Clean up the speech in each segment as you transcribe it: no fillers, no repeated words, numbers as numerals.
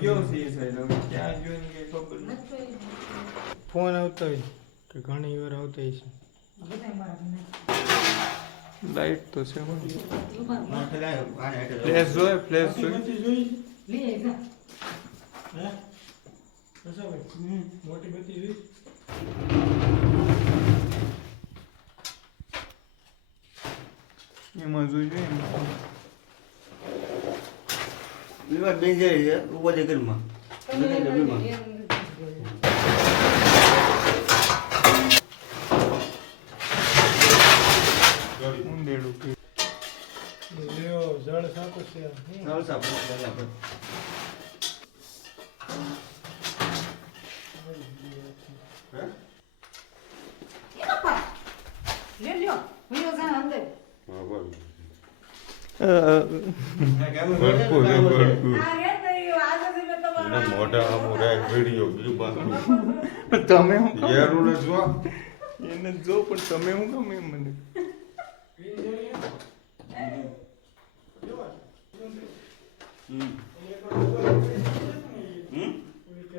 ગયો છે એ સાઈડ હવે ક્યાં ગયો ને કઈ ખબર નથી. ફોન આવતો હોય કે ઘણી વાર આવતો હોય છે. લાઈટ તો છે ફ્લેશ જોઈએ ફ્લેશ જોઈએ મોટી બત્તી જોઈ એમાં જોઈ જોઈએ વિવાદ બેન જાય છે ઉભો છે ઘરમાં ઊંધેડું જળ સાપ છે જળ સાપ મોટા વિડીયો તમે હું જો એને જો પણ તમે હું ગમે એમ મને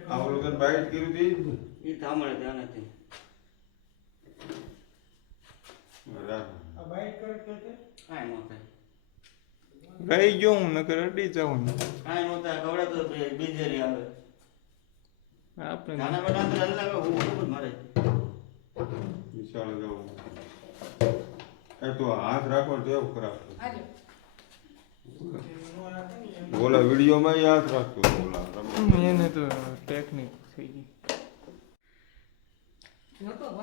આ વખત બાઈટ કરી હતી એ થામણે ત્યાં નથી કાંઈ ન થાય રહી ગયો હું નકર અડી જાઉં કાંઈ ન થાય ખવડે તો બિંજેરી આવે આપણે નાના બેટા અંદર હલાવે હું જ મારે વિશાળ જવું એ તો હાથ રાખવો તેવું ખરાબ ઓલા વિડીયોમાં યાદ રાખતો ઓલા એને તો ટેકનિક થઈ ગઈ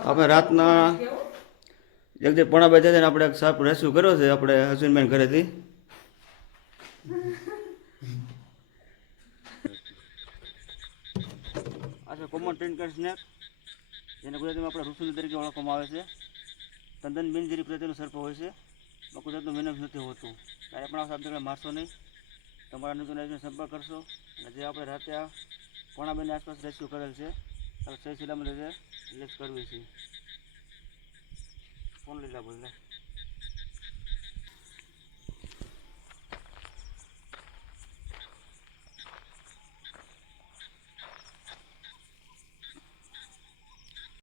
આપણે રાતના જગદીપ પોણા બે થયા આપણે એક સાપ રેસ્ક્યુ કર્યો છે આપણે અશ્વિનભાઈ ઘરેથી આ છે કોમન ટ્રેન સ્નેક જેને ગુજરાતીમાં આપણે રૂસુલી તરીકે ઓળખવામાં આવે છે તદ્દન બિનઝેરી પ્રજાતિનું સર્પ હોય છે ગુજરાતનું મેનક નથી હોતું ત્યારે પણ આ સાપ મારશો નહીં તમારા નજરને સંપર્ક કરશો અને જે આપણે રાતે આ પોણા બેની આસપાસ રેસ્ક્યુ કરેલ છે ત્યારે સહી સલામત રીતે રિલેક્સ કરવી છે ફોન લીધા બોલને